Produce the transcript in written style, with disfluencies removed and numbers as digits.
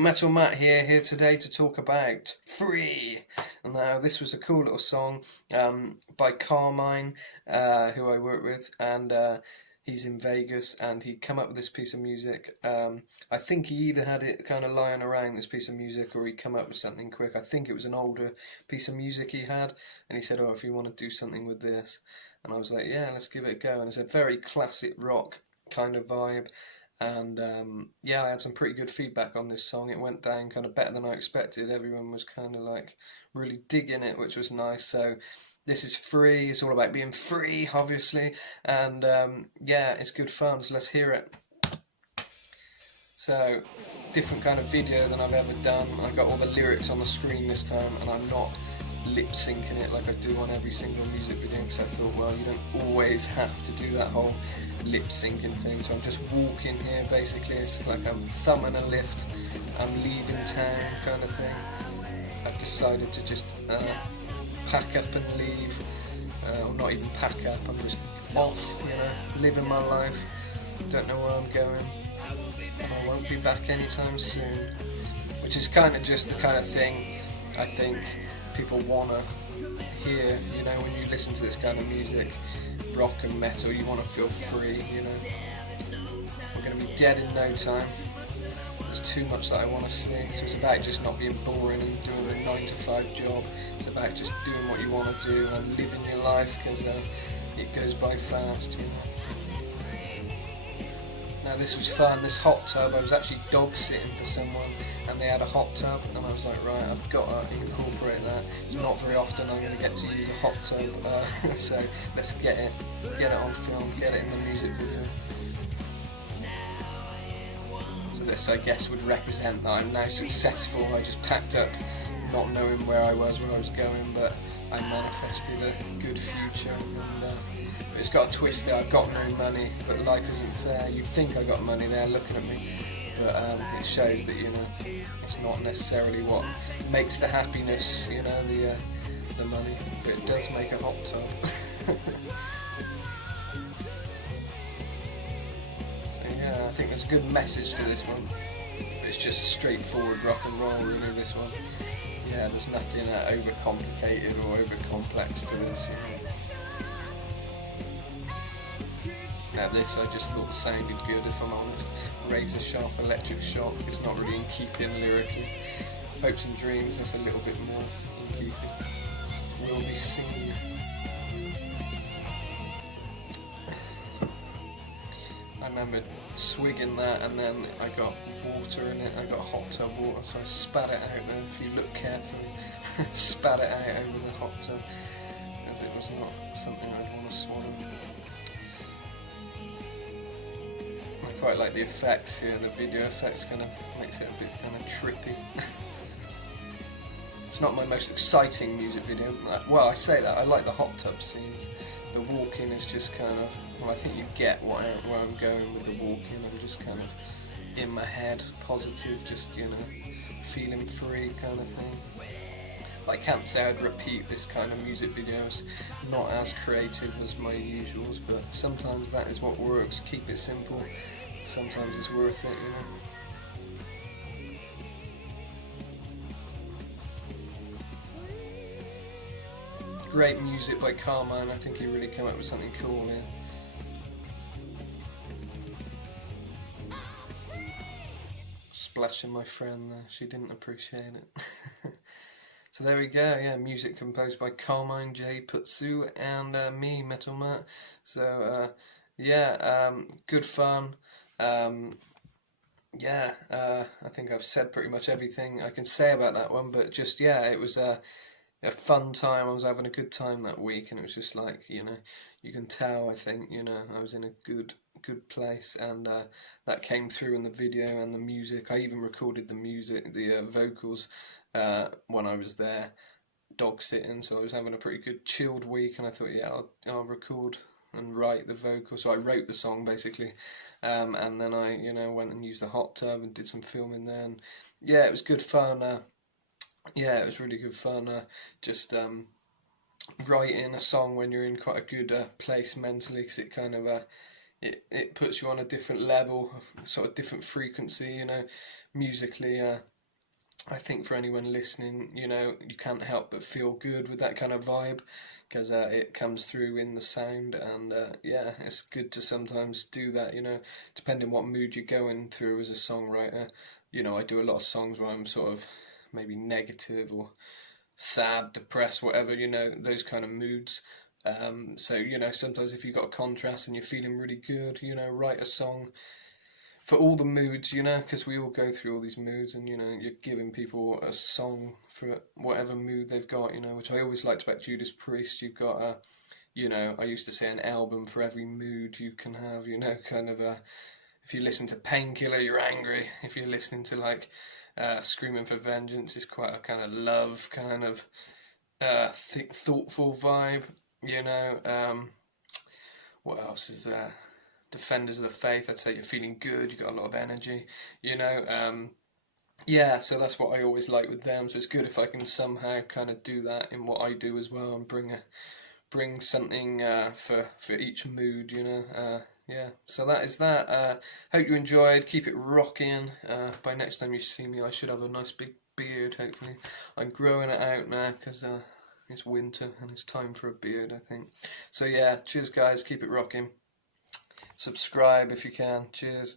Metal Matt here today to talk about Free. Now, this was a cool little song by Carmine, who I work with, and he's in Vegas, and he come up with this piece of music. I think he either had it kind of lying around, this piece of music, or he come up with something quick. I think it was an older piece of music he had, and he said, "Oh, if you want to do something with this," and I was like, "Yeah, let's give it a go." And it's a very classic rock kind of vibe. And yeah, I had some pretty good feedback on this song. It went down kind of better than I expected. Everyone was kind of like really digging it, which was nice. So this is Free. It's all about being free, obviously. And yeah, it's good fun. So let's hear it. So, different kind of video than I've ever done. I got all the lyrics on the screen this time, and I'm not lip syncing it like I do on every single music video, because I thought, well, you don't always have to do that whole lip syncing thing. So I'm just walking here, basically. It's like I'm thumbing a lift, I'm leaving town kind of thing. I've decided to just pack up and leave, or not even pack up, I'm just off, you know, living my life. Don't know where I'm going. I won't be back anytime soon, which is kind of just the kind of thing I think people want to hear, you know, when you listen to this kind of music, rock and metal, you want to feel free, you know. We're going to be dead in no time. There's too much that I want to see, so it's about just not being boring and doing a 9 to 5 job. It's about just doing what you want to do and living your life, because it goes by fast, you know. Now this was fun, this hot tub, I was actually dog sitting for someone and they had a hot tub, and I was like, right, I've got to incorporate that. Not very often I'm going to get to use a hot tub, so let's get it on film, get it in the music video. So this, I guess, would represent that I'm now successful. I just packed up not knowing where I was going, but I manifested a good future. And it's got a twist there. I've got no money, but life isn't fair. You'd think I got money there looking at me, but it shows that, you know, it's not necessarily what makes the happiness, you know, the money, but it does make a hot tub. So yeah, I think there's a good message to this one. It's just straightforward rock and roll, really, this one. Yeah, there's nothing overcomplicated or overcomplex to this, you know. Now this, I just thought sounded good, if I'm honest. Razor sharp electric shock, it's not really in keeping lyrically. Hopes and dreams, that's a little bit more in keeping. Will be seen. I remember swigging that, and then I got water in it, I got hot tub water, so I spat it out there. If you look carefully, spat it out over the hot tub, as it was not something I'd want to swallow. I quite like the effects here, the video effects kind of makes it a bit kind of trippy. It's not my most exciting music video. Well, I say that, I like the hot tub scenes. The walking is just kind of, well, I think you get where I'm going with the walking. I'm just kind of in my head, positive, just, you know, feeling free kind of thing. But I can't say I'd repeat this kind of music videos, not as creative as my usuals, but sometimes that is what works. Keep it simple. Sometimes it's worth it, you know. Great music by Carmine. I think he really came up with something cool here. Splashing my friend there, she didn't appreciate it. So there we go, yeah, music composed by Carmine J. Putsu and me, Metal Matt. So yeah, good fun. Yeah, I think I've said pretty much everything I can say about that one, but just, yeah, it was a fun time. I was having a good time that week, and it was just like, you know, you can tell, I think, you know, I was in a good place, and that came through in the video and the music. I even recorded the music, the vocals, when I was there dog sitting, so I was having a pretty good chilled week, and I thought, yeah, I'll record and write the vocals. So I wrote the song basically, and then I, you know, went and used the hot tub and did some filming there, and yeah, it was good fun. Yeah, it was really good fun. Just writing a song when you're in quite a good place mentally, because it kind of it puts you on a different level, sort of different frequency, you know, musically. I think for anyone listening, you know, you can't help but feel good with that kind of vibe, because it comes through in the sound, and yeah, it's good to sometimes do that, you know, depending what mood you're going through as a songwriter. You know, I do a lot of songs where I'm sort of maybe negative or sad, depressed, whatever, you know, those kind of moods. So, you know, sometimes if you've got a contrast and you're feeling really good, you know, write a song for all the moods, you know, because we all go through all these moods, and, you know, you're giving people a song for whatever mood they've got, you know, which I always liked about Judas Priest. You've got a, you know, I used to say an album for every mood you can have, you know, kind of a, if you listen to Painkiller, you're angry. If you're listening to like Screaming for Vengeance, it's quite a kind of love, kind of thoughtful vibe, you know. What else is there? Defenders of the Faith, I'd say you're feeling good, you've got a lot of energy, you know. Yeah, so that's what I always like with them. So it's good if I can somehow kind of do that in what I do as well, and bring something for each mood, you know. Yeah, so that is that. Hope you enjoyed. Keep it rocking. By next time you see me, I should have a nice big beard, hopefully. I'm growing it out now because it's winter and it's time for a beard, I think. So yeah, cheers guys, keep it rocking. Subscribe if you can. Cheers.